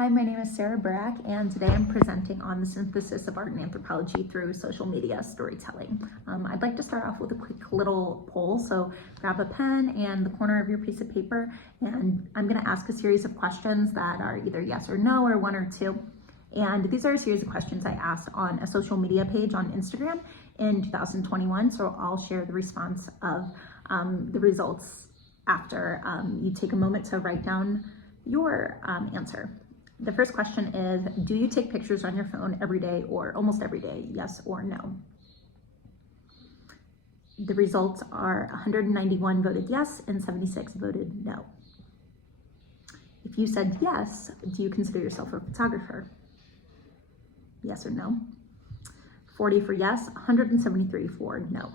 Hi, my name is Sarah Brack, and today I'm presenting on the synthesis of art and anthropology through social media storytelling. I'd like to start off with a quick little poll, so grab a pen and the corner of your piece of paper, and I'm going to ask a series of questions that are either yes or no or one or two. And these are a series of questions I asked on a social media page on Instagram in 2021, so I'll share the response of the results after you take a moment to write down your answer. The first question is, do you take pictures on your phone every day or almost every day, yes or no? The results are 191 voted yes and 76 voted no. If you said yes, do you consider yourself a photographer? Yes or no? 40 for yes, 173 for no.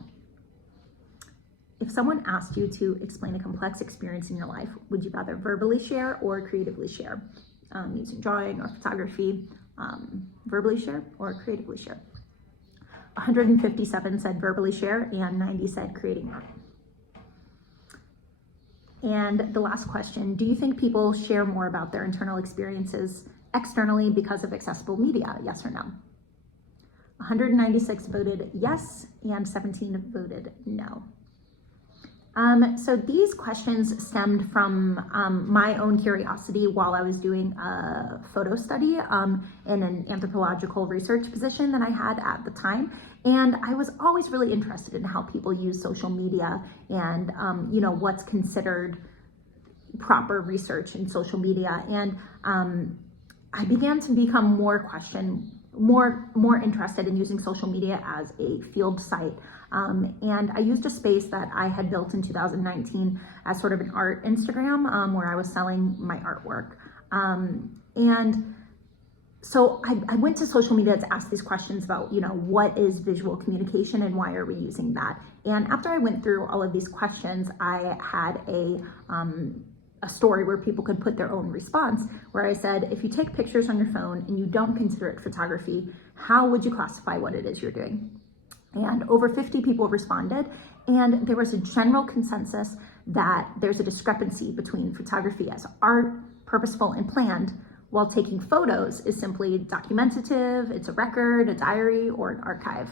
If someone asked you to explain a complex experience in your life, would you rather verbally share or creatively share? Using drawing or photography, verbally share or creatively share. 157 said verbally share and 90 said creating art. And the last question, do you think people share more about their internal experiences externally because of accessible media, yes or no? 196 voted yes and 17 voted no. So these questions stemmed from my own curiosity while I was doing a photo study in an anthropological research position that I had at the time. And I was always really interested in how people use social media and, what's considered proper research in social media. And I began to become more interested in using social media as a field site. And I used a space that I had built in 2019 as sort of an art Instagram where I was selling my artwork. And so I went to social media to ask these questions about, what is visual communication and why are we using that? And after I went through all of these questions, I had a story where people could put their own response, where I said, if you take pictures on your phone and you don't consider it photography, how would you classify what it is you're doing? And over 50 people responded, and there was a general consensus that there's a discrepancy between photography as art, purposeful and planned, while taking photos is simply documentative, it's a record, a diary, or an archive.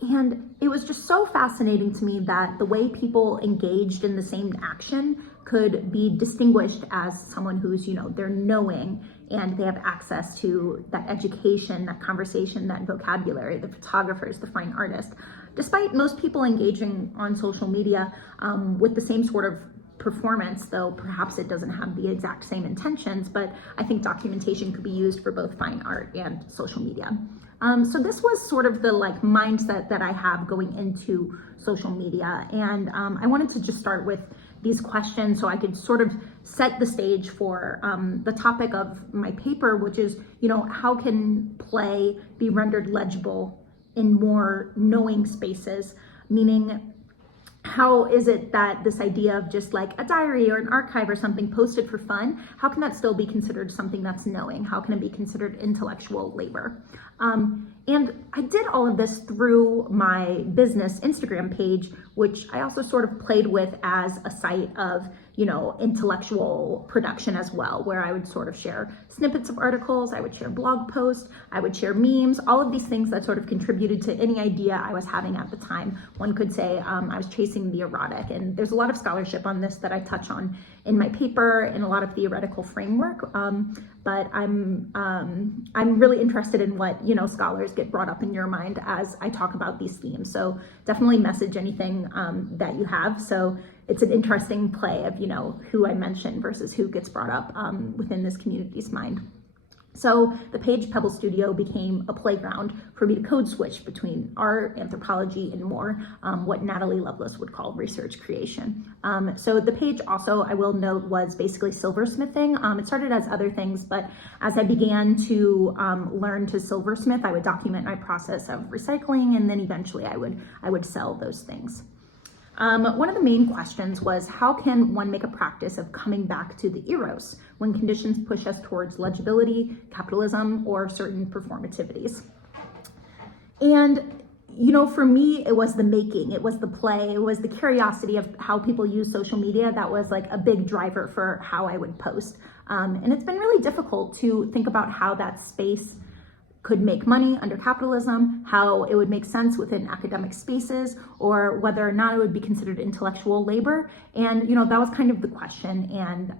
And it was just so fascinating to me that the way people engaged in the same action could be distinguished as someone who's, they're knowing and they have access to that education, that conversation, that vocabulary, the photographers, the fine artist. Despite most people engaging on social media with the same sort of performance, though perhaps it doesn't have the exact same intentions, but I think documentation could be used for both fine art and social media. So this was sort of the mindset that I have going into social media. And I wanted to just start with these questions so I could sort of set the stage for the topic of my paper, which is, how can play be rendered legible in more knowing spaces? Meaning, how is it that this idea of just like a diary or an archive or something posted for fun, how can that still be considered something that's knowing? How can it be considered intellectual labor? And I did all of this through my business Instagram page, which I also sort of played with as a site of, intellectual production as well, where I would sort of share snippets of articles, I would share blog posts, I would share memes, all of these things that sort of contributed to any idea I was having at the time. One could say I was chasing the erotic, and there's a lot of scholarship on this that I touch on in my paper and a lot of theoretical framework. But I'm really interested in what, scholars get brought up in your mind as I talk about these themes. So definitely message anything that you have. So it's an interesting play of, who I mention versus who gets brought up within this community's mind. So the page Pebble Studio became a playground for me to code switch between art, anthropology, and more, what Natalie Lovelace would call research creation. So the page also, I will note, was basically silversmithing. It started as other things, but as I began to learn to silversmith, I would document my process of recycling, and then eventually I would sell those things. One of the main questions was, how can one make a practice of coming back to the eros when conditions push us towards legibility, capitalism, or certain performativities? And, for me, it was the making, it was the play, it was the curiosity of how people use social media that was like a big driver for how I would post. And it's been really difficult to think about how that space could make money under capitalism, how it would make sense within academic spaces, or whether or not it would be considered intellectual labor. And, that was kind of the question, and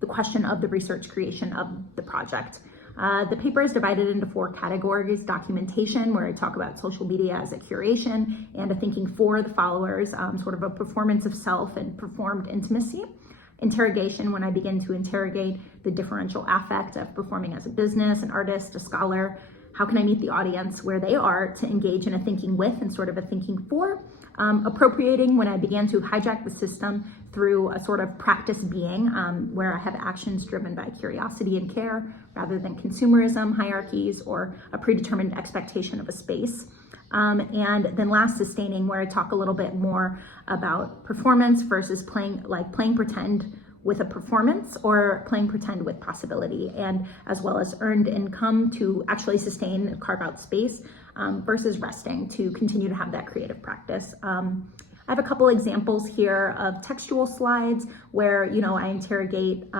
the question of the research creation of the project. The paper is divided into 4 categories: documentation, where I talk about social media as a curation and a thinking for the followers, sort of a performance of self and performed intimacy. Interrogation, when I begin to interrogate the differential affect of performing as a business, an artist, a scholar. How can I meet the audience where they are to engage in a thinking with and sort of a thinking for? Appropriating, when I began to hijack the system through a sort of practice being, where I have actions driven by curiosity and care rather than consumerism, hierarchies, or a predetermined expectation of a space. And then last, sustaining, where I talk a little bit more about performance versus playing pretend with a performance, or playing pretend with possibility, and as well as earned income to actually sustain and carve out space, versus resting to continue to have that creative practice. I have a couple examples here of textual slides where, I interrogate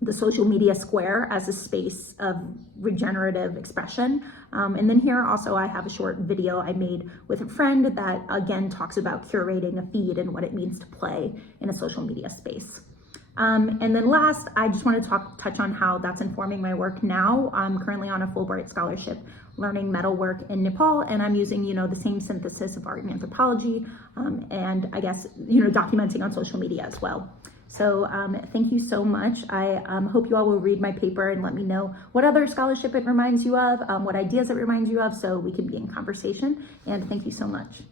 the social media square as a space of regenerative expression. And then here also I have a short video I made with a friend that again talks about curating a feed and what it means to play in a social media space. And then last, I just want to touch on how that's informing my work now. I'm currently on a Fulbright scholarship learning metalwork in Nepal, and I'm using, the same synthesis of art and anthropology, and I guess, documenting on social media as well. So thank you so much. I hope you all will read my paper and let me know what other scholarship it reminds you of, what ideas it reminds you of, so we can be in conversation. And thank you so much.